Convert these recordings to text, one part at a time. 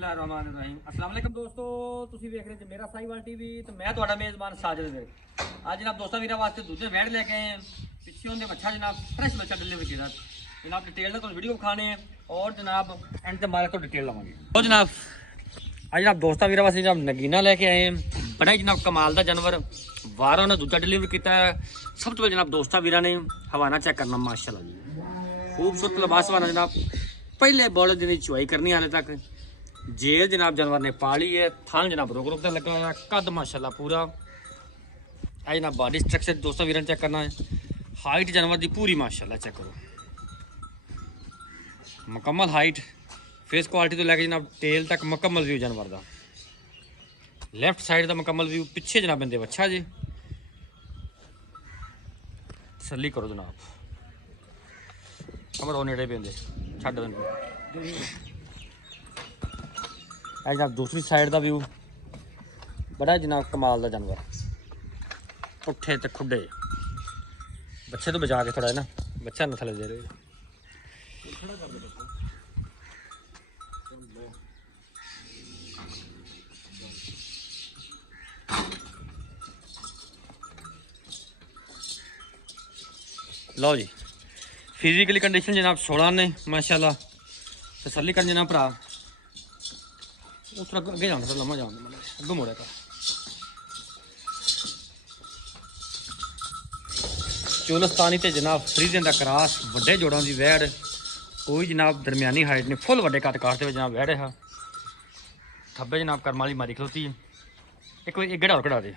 ਬਿਸਮਿਲ੍ਲਾਹਿਰਰਹਿਮਾਨਿਰਰਹੀਮ अस्सलाम वालेकुम ਦੋਸਤੋ ਤੁਸੀਂ ਵੇਖ ਰਹੇ ਜੀ ਮੇਰਾ ਸਾਈਵਾਲ ਟੀਵੀ ਤੇ ਮੈਂ ਤੁਹਾਡਾ ਮੇਜ਼ਬਾਨ ਸਾਜਦ ਵੀਰ। ਅੱਜ ਜਨਾਬ ਦੋਸਤਾਂ ਵੀਰਾਂ ਵਾਸਤੇ ਦੂਜੇ ਵੈੜ ਲੈ ਕੇ ਆਏ ਹਾਂ। ਪਿੱਛੇ ਉਹਦੇ ਬੱਚਾ ਜਨਾਬ ਫਰੈਸ਼ ਬੱਚਾ ਡਿਲੀਵਰੀ ਕੀਤਾ ਜਨਾਬ डिटेल में वीडियो खाने हैं और जनाब एंड से मारे तो डिटेल लवांगे। तो जनाब आज जनाब दोस्तों वीर वास्ते जनाब नगीना लेके आए हैं। बड़ा ही जनाब कमाल का जानवर वारा ने दूजा डिलीवर किया है। सब तो पहले जनाब दोस्तों वीर ने हवाना चेक करना माशाल्लाह जी खूबसूरत लिबास वाला जनाब पहले बॉल दिन चुवाई करनी हाले तक जेल जनाब जानवर ने पाली है। थान जनाब रुक रुक लगा हुआ कद माशाल्लाह पूरा है जनाब। बॉडी स्ट्रक्चर दोस्तों वीर चेक करना है। हाइट जानवर की पूरी माशाल्लाह चेक करो मुकम्मल हाइट फेस क्वालिटी तो लैके जनाब टेल तक मुकम्मल व्यू जानवर का। लैफ्ट साइड का मुकम्मल व्यू पिछे जनाब बंदे अच्छा जी तसल्ली करो जनाब कमर नेड़े पेंदे छड्ड देंगे। जनाब दूसरी साइड का व्यू बड़ा जनाब कमाल का जानवर पुट्ठे तो खुडे बच्चे तो बचा के थोड़ा है ना बच्चा न थले दे रहे लो जी। फिजिकली कंडीशन जनाब 16 ने माशाल्लाह तसल्ली कर जनाब भरा उस तरह अगे जाना लम्मा जाना अगे मुड़े का चोलस्तानी ते जनाब फ्रीजन का क्रास वड्डे जोड़ों की वैड़ कोई जनाब दरमियानी हाइट ने फुल वड्डे कट काटते हुए जनाब वैड़ है। खब्बे जनाब करम वाली मारी खलोती है। एक गेड़ा और कढ़ा दे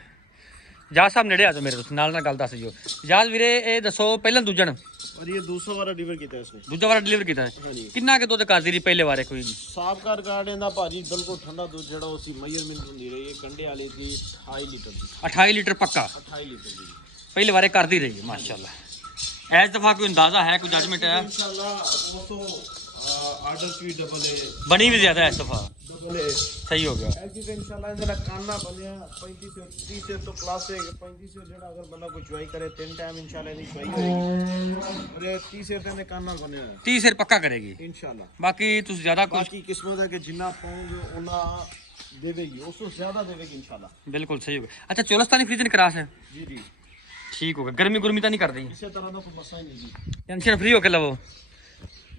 जाज साहब नेड़े आ जाओ मेरे नाल गल दस दियो। जाज वीरे ये दसो पहला दूजन और ये दूसरा वाला डिलीवर किया है इसने दूजा वाला डिलीवर किया है किन्ना के दुध करदी रही पहले वारे कोई साफ कर गाड़े दा भाजी बिल्कुुल ठंडा दूध जेड़ा उसी मेजरमेंट हुंदी रही है कंडे वाली दी 28 लीटर दी 28 लीटर पक्का 28 लीटर दी पहले वारे करदी रही है माशाल्लाह। ऐस दफा कोई अंदाजा है कोई जजमेंट है इंशाल्लाह वो तो ऑर्डर स्वीट डबल है बनी भी ज्यादा है इस दफा डबल है सही हो गया ऐसी तो इंशाल्लाह इंदला काना बनिया 35 से 30 से तो क्लास है 35 से जेड़ा अगर बंदा कोई चुआई करे 3 टाइम इंशाल्लाह नहीं चुआई करेगी और ये 30 से ते काना बनिया 30 सिर पक्का करेगी इंशाल्लाह। बाकी तुम ज्यादा कुछ बाकी किस्मत है कि जिन्ना पाओगे उना देवेगी उससे ज्यादा देवेगी इंशाल्लाह। बिल्कुल सही हो गया। अच्छा चोलस्तानी फ्रीजन क्रास है जी जी ठीक हो गया। गर्मी गुर्मी तो नहीं कर रही इसे तरह का कोई मसला ही नहीं जी। टेंशन फ्री होके लवो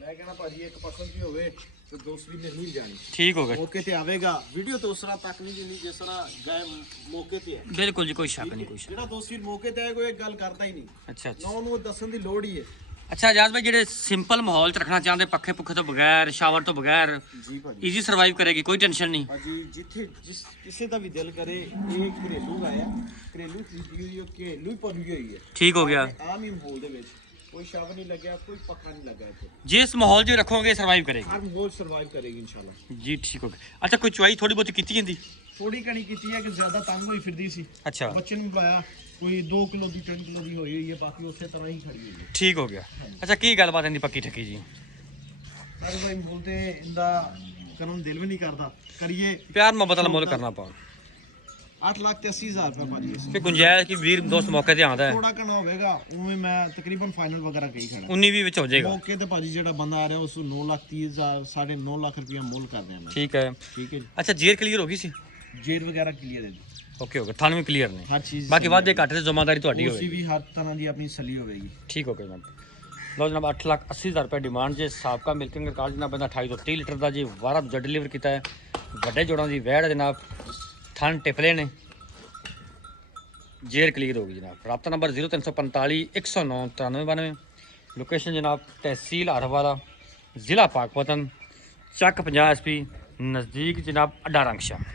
मैं कहना भाजी एक पसंद भी होवे तो दूसरी ने नहीं जानी ठीक हो गया मौके ते आवेगा वीडियो तो उसरा तक नहीं जिनी जिस तरह गए मौके ते है बिल्कुल जी कोई शक नहीं कोई शक। जेड़ा दूसरी मौके ते आएगा एक गल करता ही नहीं अच्छा अच्छा ना ਉਹਨੂੰ ਦੱਸਣ ਦੀ ਲੋੜ ਹੀ ਹੈ। अच्छा आजाद भाई जेडे सिंपल माहौल च रखना चाहते पखे पुखे तो बगैर शावर तो बगैर जी भाजी इजी सर्वाइव करेगी कोई टेंशन नहीं। भाजी जिथे जिस ਕਿਸੇ ਦਾ ਵੀ ਦਿਲ ਕਰੇ ਇਹ ਘਰੇਲੂ ਆਇਆ ਘਰੇਲੂ ਵੀਡੀਓ ਘਰੇਲੂ ਹੀ ਪਈ ਹੋਈ ਹੈ ठीक हो गया ਆਮ ਹੀ ਮਾਹੌਲ ਦੇ ਵਿੱਚ कोई शावर नहीं लगा कोई पक्का नहीं लगा है जिस माहौल जो रखोगे सर्वाइव करेगी हर माहौल सर्वाइव करेगी इंशाल्लाह जी ठीक हो गया। अच्छा कोई चुआई थोड़ी बहुत की जाती थोड़ी घनी की है कि ज्यादा तंग होई फिरदी सी अच्छा बच्चे ने बुलाया कोई 2 किलो दी 3 किलो दी होई है बाकी उसी तरह ही खड़ी हुई है ठीक हो गया। अच्छा की गलबात इनकी पक्की ठकी जी सारे भाई बोलते इंदा करन दिल भी नहीं करता करिए प्यार मोहब्बत वाला मोल करना पा 8 लाख ते 80 हजार रुपए भाजी फिर गुंजाइश की वीर दोस्त मौके ते आंदा है थोड़ा कना होवेगा उਵੇਂ मैं तकरीबन फाइनल वगैरह कही खड़ा 19 भी विच हो जाएगा मौके ते भाजी जेड़ा बंदा आ रहा है उस 9 लाख 30 हजार 9.5 लाख रुपया मोल कर देना ठीक है। ठीक है अच्छा जेर क्लियर हो गई सी जेल वगैरह क्लियर है ओके हो गया थान भी क्लियर ने हर चीज बाकी वादे घाटे की जिम्मेदारी ਤੁਹਾਡੀ उसी होगी भी हर तरह की अपनी सली होवेगी ठीक हो गया जनाब। लो जनाब 8,80,000 रुपये डिमांड जे साबका मिल्किंग रिकॉर्ड जनाब बंदा 28 ਤੋਂ 30 लीटर का जी वारा दूजा डिलीवर किया है। ਵੱਡੇ जोड़ों की वैड़ जनाब थन टिपले ने जेर क्लियर होगी जनाब। रब्ता नंबर 0345 109 9392 लोकेशन जनाब तहसील हरवाला ज़िला पाकपतन चक 50 SP नज़दीक जनाब अड्डा रंगशाह।